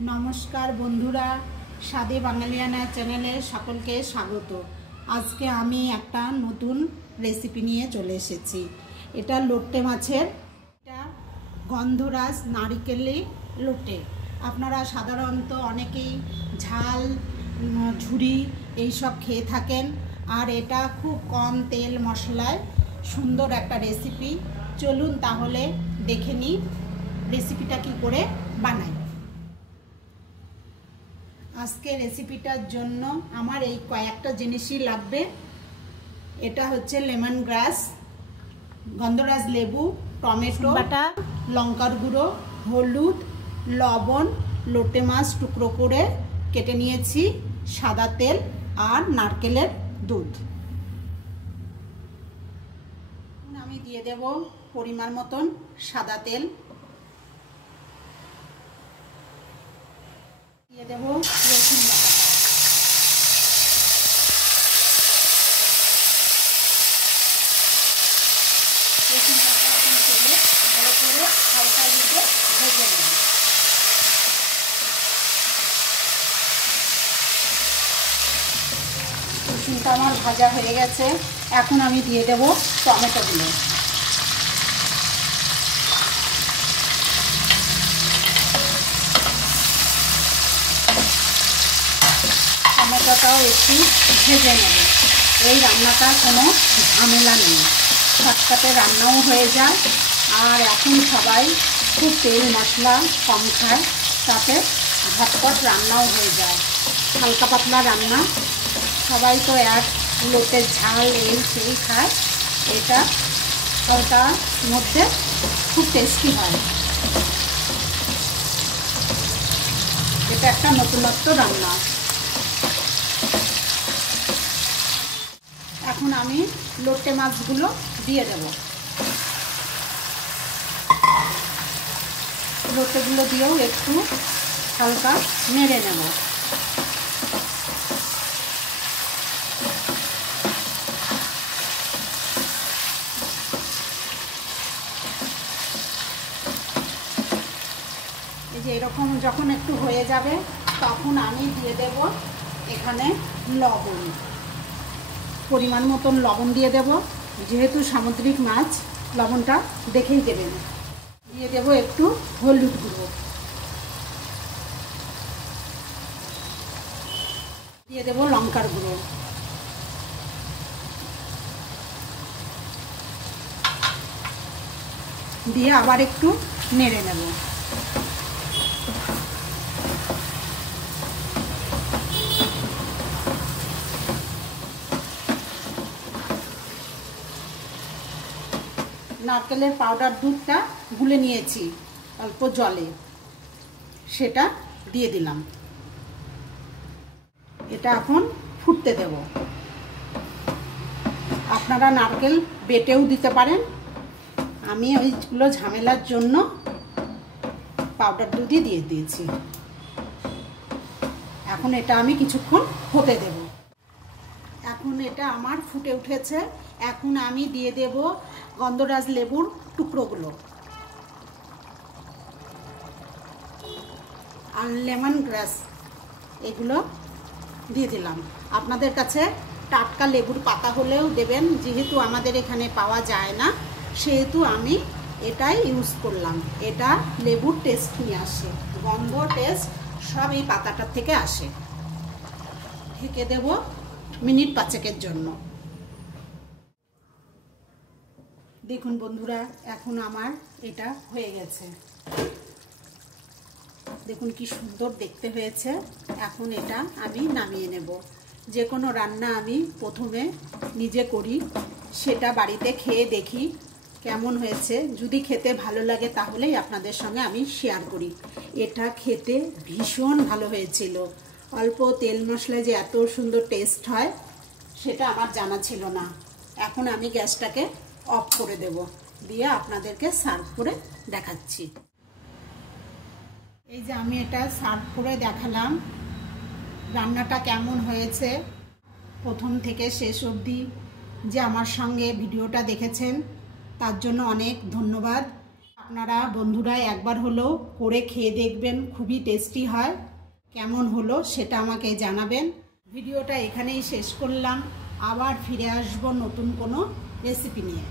नमस्कार बंधुरा स्वादे बांगालियाना चैनेले सकलके स्वागत। आज के आमी एकटा नतून रेसिपि निये चले एसेछि। एटा लोट्टे माछेर गंधराज नारिकेली लोटे। आपनारा साधारणत अनेकेई झाल झुड़ी एई सब खेये थाकेन और एटा खूब कम तेल मशलाय सुंदर एकटा रेसिपि। चलुन ताहले देखे नी रेसिपिटा कि करे बानाई। आजके रेसिपिटार जोन्नो आमार एई कयेकटा जिनिसई लागबे। एटा होच्छे लेमन ग्रास, गंधराज लेबू, टमेटो बाटा, लंकार गुड़ो, हलुद, लवण, लोटे माछ टुकरो करे केटे निয়েছি, सादा तेल और नारकेलेर दूध। आमी दिए देब परिमाण मतन सादा तेल, दिए देब रसुन बाटा, रसुन बाटा अपन तेले ভালো করে হালকা দিকে ভেজে নেব। রসুনটা আমার ভাজা হয়ে গেছে। এখন আমি দিয়ে দেব টমেটোগুলো। টমেটোটাও একটু ভেজে নেব। এই রান্নাটা কোনো ঝামেলা নেই, শর্টকাটে রান্নাও হয়ে যায়। আর এখন সবাই খুব তেল মশলা কম খায়, তাতে ঝটপট রান্নাও হয়ে যায়। হালকা পাতলা রান্না, সবাই তো এক লোটের ঝাল এই সেই খায়, এটা ওটার মধ্যে খুব টেস্টি হয়। এটা একটা নতুনত্ব রান্না। এখন আমি লোটে মাছগুলো দিয়ে দেব। লোটেগুলো দিয়েও একটু হালকা নেড়ে নেব। এই যে এরকম যখন একটু হয়ে যাবে তখন আমি দিয়ে দেব এখানে লবণ, পরিমাণ মতন লবণ দিয়ে দেব। যেহেতু সামুদ্রিক মাছ লবণটা দেখেই দেবেন। দিয়ে দেব একটু হলুদ গুঁড়ো, দিয়ে দেব লঙ্কার গুঁড়ো, দিয়ে আবার একটু নেড়ে নেব। নারকেলের পাউডার দুধটা গুলে নিয়েছি অল্প জলে, সেটা দিয়ে দিলাম। এটা এখন ফুটতে দেব। আপনারা নারকেল বেটেও দিতে পারেন, আমি ওইগুলো ঝামেলার জন্য পাউডার দুধই দিয়ে দিয়েছি। এখন এটা আমি কিছুক্ষণ হতে দেব। এখন এটা আমার ফুটে উঠেছে। এখন আমি দিয়ে দেব গন্ধরাজ লেবুর টুকরোগুলো আর লেমন গ্রাস, এগুলো দিয়ে দিলাম। আপনাদের কাছে টাটকা লেবুর পাতা হলেও দেবেন, যেহেতু আমাদের এখানে পাওয়া যায় না সেহেতু আমি এটাই ইউজ করলাম। এটা লেবুর টেস্ট নিয়ে আসে, গন্ধ টেস্ট সব এই পাতাটার থেকে আসে। ঢেকে দেব মিনিট 5 জন্য। দেখুন বন্ধুরা, এখন আমার এটা হয়ে গেছে। দেখুন কি সুন্দর দেখতে হয়েছে। এখন এটা আমি নামিয়ে নেব। যে কোনো রান্না আমি প্রথমে নিজে করি, সেটা বাড়িতে খেয়ে দেখি কেমন হয়েছে। যদি খেতে ভালো লাগে তাহলেই আপনাদের সঙ্গে আমি শেয়ার করি। এটা খেতে ভীষণ ভালো হয়েছিল। অল্প তেল মশলায় যে এত সুন্দর টেস্ট হয় সেটা আমার জানা ছিল না। এখন আমি গ্যাসটাকে অফ করে দেব, দিয়ে আপনাদেরকে সার্ভ করে দেখাচ্ছি। এই যে আমি এটা সার্ভ করে দেখালাম রান্নাটা কেমন হয়েছে। প্রথম থেকে শেষ অবধি যে আমার সঙ্গে ভিডিওটা দেখেছেন তার জন্য অনেক ধন্যবাদ। আপনারা বন্ধুরা একবার হলেও করে খেয়ে দেখবেন, খুবই টেস্টি হয়। কেমন হলো সেটা আমাকে জানাবেন। ভিডিওটা এখানেই শেষ করলাম, আবার ফিরে আসবো নতুন কোনো রেসিপি নিয়ে।